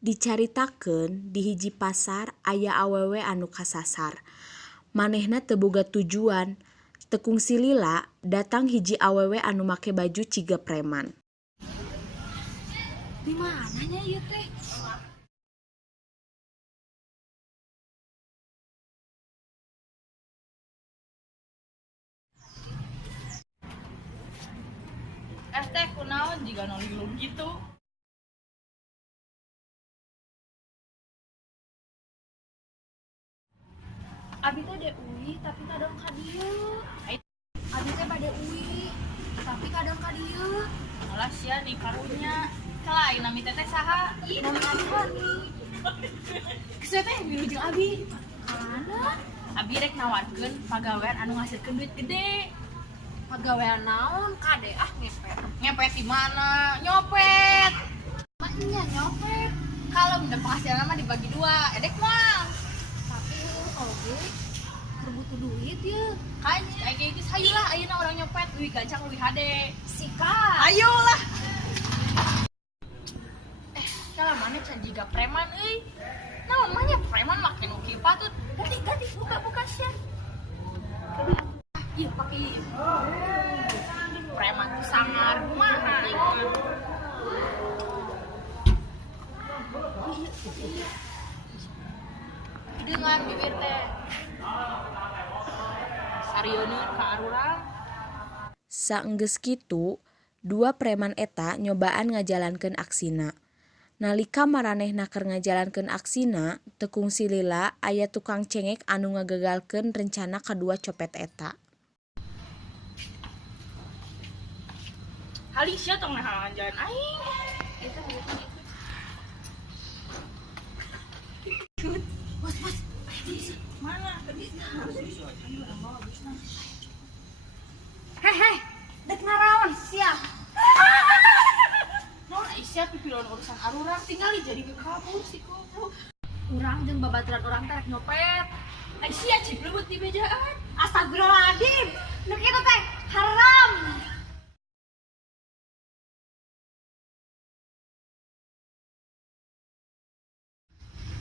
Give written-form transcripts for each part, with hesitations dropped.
Dicaritakeun di hiji pasar aya awewe anu kasasar. Manehna teu boga tujuan. Teu kungsi lila datang hiji awewe anu make baju ciga preman. Di mananya ieu teh? Teh kunaon jiga nu lilung gitu. Abi teh de uwi tapi kadang ka dieu. Abi teh bade uwi tapi kadang ka dieu. Alas ya di karunya. Kelain nami teteh saha? Ih, nama Abi Hani. Geus teh wilujeng Abi. Kana? Abi rek nawarkeun pagawean anu ngasilkeun duit gede. Pagawean naon? Kade ngepet. Ngepet di mana? Nyopet. Maknya nyopet. Kalau udah penghasilan mah dibagi dua, edek mah. Tapi oge butuh duit ya. Kan kayak gitu hayulah ayeuna orang nyopet duit gancang duit hade. Sikat. Ayolah. Kalau mana can jiga preman euy. Naon mah nya preman make nu kieu patut. Ganti buka sia. Ieu pakai preman tuh sangar kumaha ieu. Dengan bibir teh sarieuna ka arurang. Saenggeus kitu, dua preman eta nyobaan ngajalankeun aksina. Nalika maranehna keur ngajalankeun aksina, teu kungsi lila aya tukang cengek anu ngagagalkeun rencana kadua copet eta. Halih sia tong nah jalan aing. Eta Bos. mana? Heh. Dek naraon sia. Naon Aisyah pipilon urusan arurang tinggal jadi kabur si goblok. Urang jeung babaturan urang teh rek nyopet. Aisyah cibleuweut di bejaan. Astagfirullahaladzim. Nu kitu teh haram.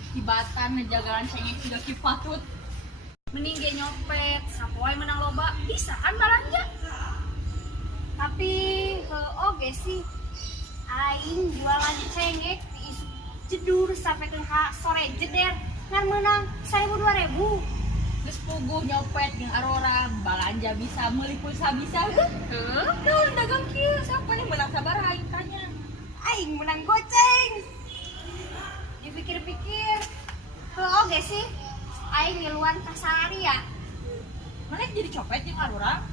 Tibatan ngejagalan cengek sudah kipatut. Mending ge nyopet, sapoe menang loba, bisa kan balanja. Tapi oge sih aing jualan cengek di jedur sampai ka sore jeder ngan menang 1.000-2.000. Geus puguh nyopet jeung arora balanja bisa meuli pulsa bisa. Heuh, naon dagang kieu? Siapa nih menang sabaraha aing tanya. Aing menang goceng. Dipikir-pikir oge sih aing ngiluan ka sari ya. Mana jadi copet jeung arora?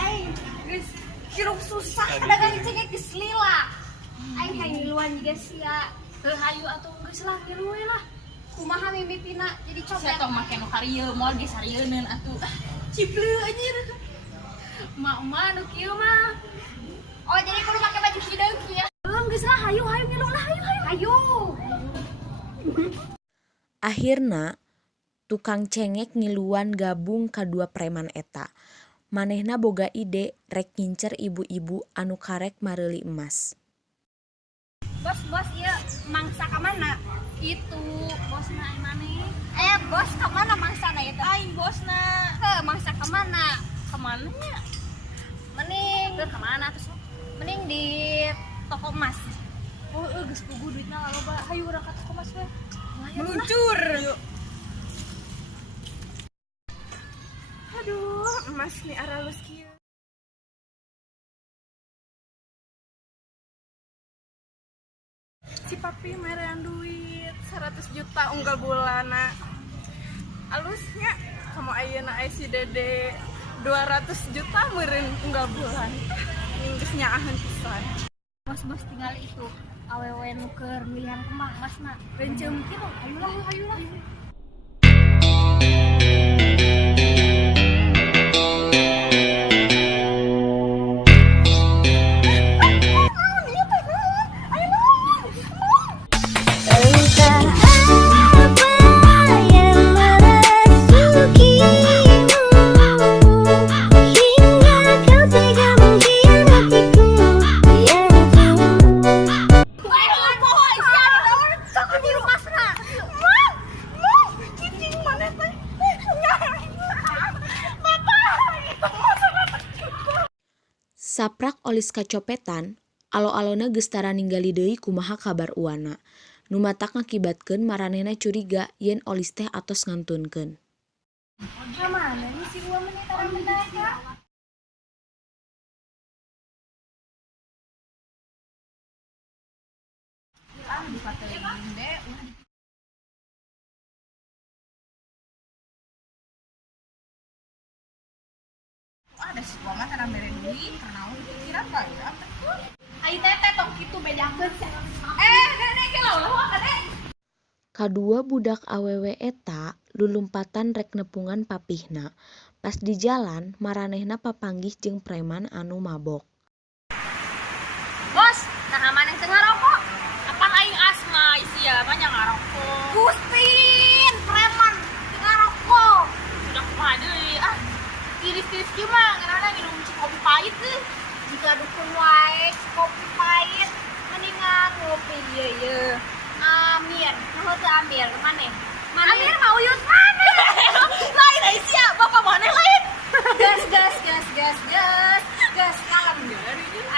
Aing geus hirup susah dagang cengek geus lila. Aing hayang ngiluan juga sia. Hayu atuh geus lah ngilu we lah. Kumaha mimpitina jadi copet. Saya tong make nu karieun moal ge sarieun atuh. Cipleu anjir. Mak nu kieu mah. Oh jadi kudu make baju hideung kieu. Geus lah hayu ngilu lah hayu. Akhirna tukang cengek ngiluan gabung kadua preman eta. Manehna boga ide rek ngincer ibu-ibu anu karek mareuli emas. Bos ieu mangsa ka mana? Itu bosna aing maneh. Bos ka mana mangsana itu? Aing bosna. Mangsa ka mana? Kemana nya? Mending Ke mana terus? mending di toko emas. Oh, geus puguh duitna loba. Hayu urang ka toko mas we. Meluncur. Yuk. Aduh, emas nih aralus kieu. Si papi merean duit 100 juta unggal bulana. Alusnya kamu ayeuna aya si Dede 200 juta meureun unggal bulan. Geus nyaahan pisan. Bos tinggal itu awewe nu keur milihan kembang masna. Renceum kitu. Hayulah. Saprak olis kacopetan, alo-alona geus tara ningali deui kumaha kabar Uwana. Nu matak ngakibatkeun maranehna curiga yen olis teh atos ngantunkeun. Mana nih si Uwa menitara mendadak? Ada si Mama tara mere deui karena pikiran bae atuh. Ai teteh tong kitu bedakeun. Nenek ge laulah kade. Kadua budak awewe eta lulumpatan rek nepungan papihna. Pas di jalan, maranehna papanggih jeung preman anu mabok. Bos, nah maneh teu ngarokok. Apang aing asma isia mah nya ngarokok. Gustin, preman teu ngarokok. Sudah kumaha deui tiris-tiris kieu mah ngeunana minum kopi pahit teh. Jika dukun wae kopi pahit mendingan ngopi ieu. Amir, nuhun teu Amir, maneh. Amir mah uyut maneh. Lain ai sia, bapak maneh lain. Gas kalem.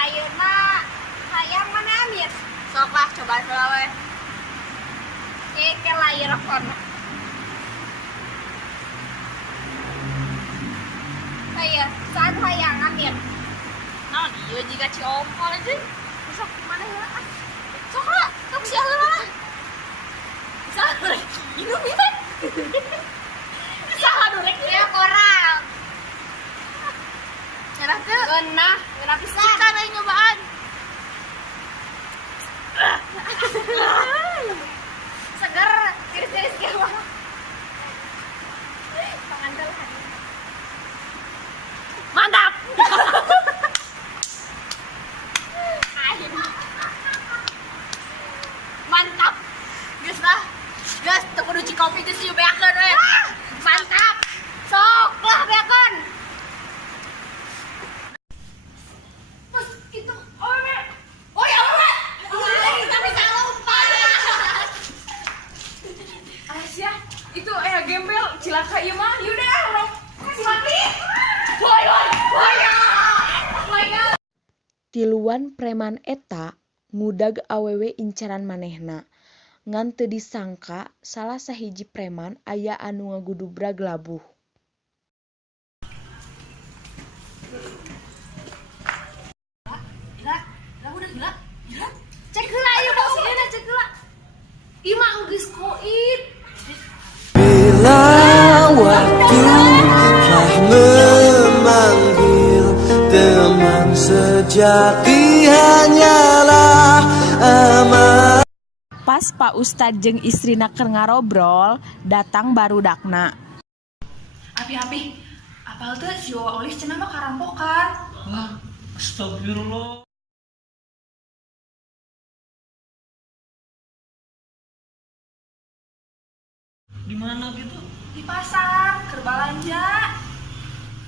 Ayeuna hayang mana Amir? Sok lah coba we. Ke layar kono. Aya, saat hayang Amir. Naon ieu jiga ciompol aja. Sok mana heula? Sok lah, sok sia heula. Saha minum ieu? Saha durek Ya korang. Nyerah teu? Geunah pisan. Kita nih nyobaan. Seger, tiris-tiris ge mah. Pangandel. Mantap. Mantap. Geus lah. Geus teu kudu cikopi geus ieu beakeun we. Mantap. Sok lah beakon. Bos, itu owe. Oh ya owe. Kita bisa lompat. Aisyah, itu gembel cilaka ieu mah. Ieu deh rok. Kasih mati. Woi. Tiluan preman eta ngudag awewe incaran manehna. Ngan teu disangka salah sahiji preman aya anu ngagudubrak labuh. Gila. Cek heula ieu bos, ieu cek heula. Ieu mah geus koit. Bila waktu telah memanggil, teman sejati hanyalah aman. Pas Pak Ustad jeung istrina keur ngarobrol, datang barudakna. Api, apal teh si Olis cenah mah karampokan. Wah, astagfirullah. Di mana gitu? Di pasar, keur balanja.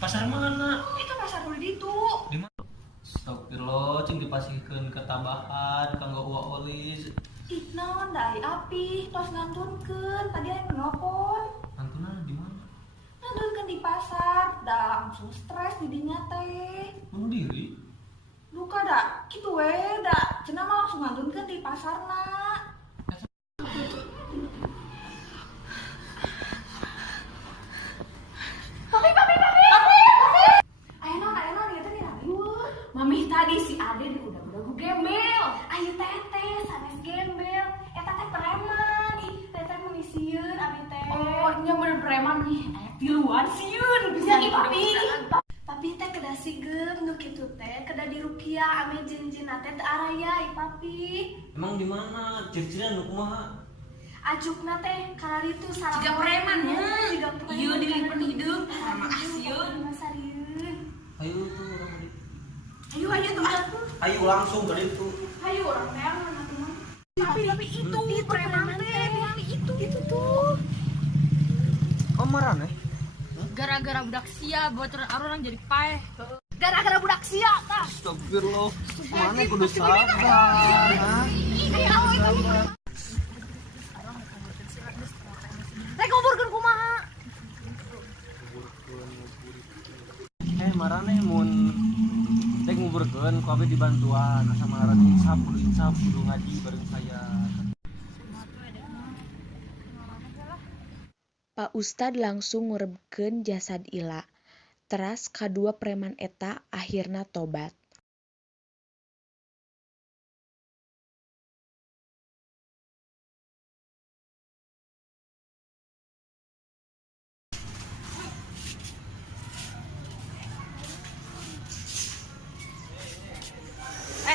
Pasar mana? Itu pasar nu ditu. Di mana? Astagfirullah, cing dipasihkeun ketabahan kanggo Uwa Olis. Ih, naon da api, tos ngantunkeun, tadi aya nelpon. Antuna di mana? Ngantunkeun di pasar, da langsung stres di dinya teh. Bunuh diri? Luka da, kitu we da, cenah mah langsung ngantunkeun di pasarna. Mami tadi si Ade di udah gembel. Ayo teteh, sanes gembel. Eta teh preman. Ih, teteh menisieun abi teh. Oh, nya bener preman nih. Aya tiluan sieun. Bisa ih papi. Papi teh kedah sigeum nu kitu teh, kedah di Rukia ame jinjina teh teu araya ih papi. Emang di mana? Ciri-cirian nu kumaha? Ajukna teh kana ditu sarang Jiga preman nya. Jiga preman. Ieu dilipet hideung sama asieun. Masarieun. Ayo tuh orang tadi. Ayo tuh. Ayo langsung ke itu. Ayo orang neang mana teman. Tapi itu preman teh. Itu tuh. Oh marane? Gara-gara budak sia bocoran orang jadi paeh. Gara-gara budak sia tah. Astagfirullah. Mana kudu sabar. Rek ngobrolkeun kumaha? Marane mun rek nguburkeun ku abdi dibantuan asa ngaran insaf kudu ngaji bareng saya. Pak Ustad langsung ngurebkeun jasad Ila. Teras kadua preman eta akhirna tobat.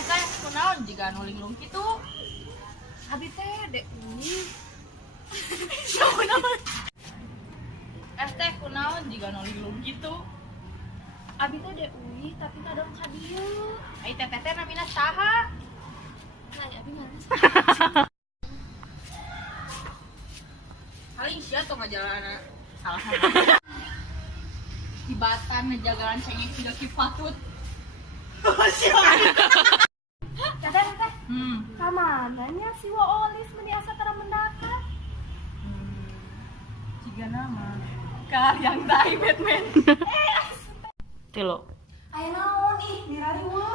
Teh kunaon jiga anu linglung kitu? Abi teh dek ini. Teh kunaon jiga anu linglung kitu? Abi teh dek uwi tapi kadang ka dieu. Ai teteh namina saha? Nah, abi mana? Paling sia tong ngajalan salah. Tibatan ngejagalan cengeng tiga kipatut. Teteh, Hmm. kamananya si Waolis meni asa tara mendakat? Jiga nama karyang dai Batman. Tilo. Aya naon ih, nirari we.